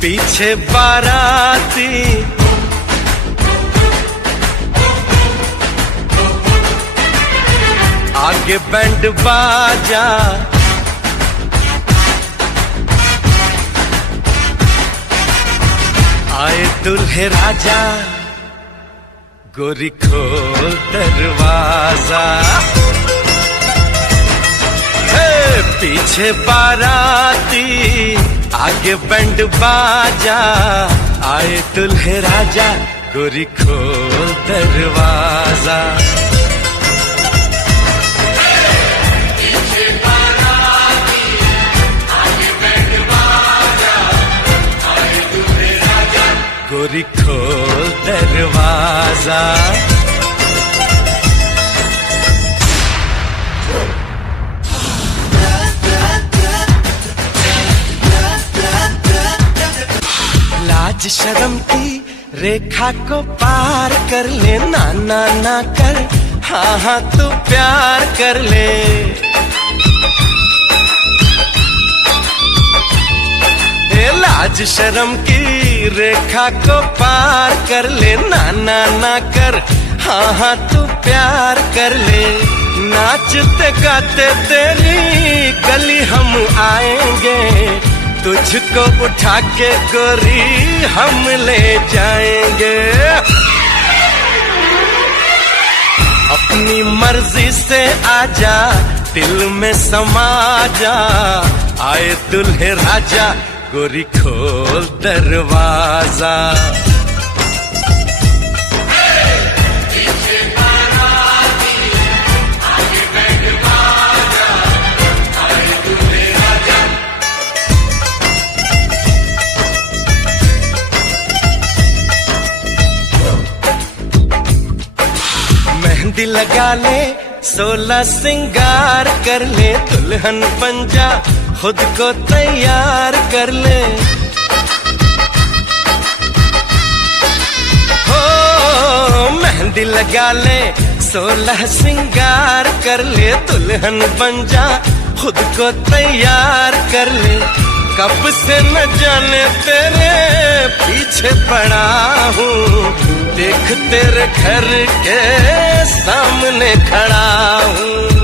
पीछे बाराती आगे बैंड बाजा, आए दुल्हे राजा, गोरी खोल दरवाजा। पीछे बाराती आगे बैंड बाजा, आए दुल्हे राजा, गोरी खोल दरवाजा। गोरी खोल दरवाजा। लाज शर्म की रेखा को पार कर ले, ना ना ना कर, हाँ हाँ तू प्यार कर ले। लाज शर्म की रेखा को पार कर ले, ना ना ना कर, हाँ हाँ तू प्यार कर ले। नाचते गाते तेरी गली हम आएंगे, तुझको उठा के गोरी हम ले जाएंगे। अपनी मर्जी से आजा, दिल में समा जा, आए दुल्हे राजा, गोरी खोल दरवाजा। मेहंदी लगा ले, 16 सिंगार कर ले, दुल्हन बन जा, खुद को तैयार कर ले। हो मेहंदी लगा ले, 16 सिंगार कर ले, दुल्हन बन जा, खुद को तैयार कर ले। कब से न जाने तेरे पीछे पड़ा हूँ, देख तेरे घर के सामने खड़ा हूँ।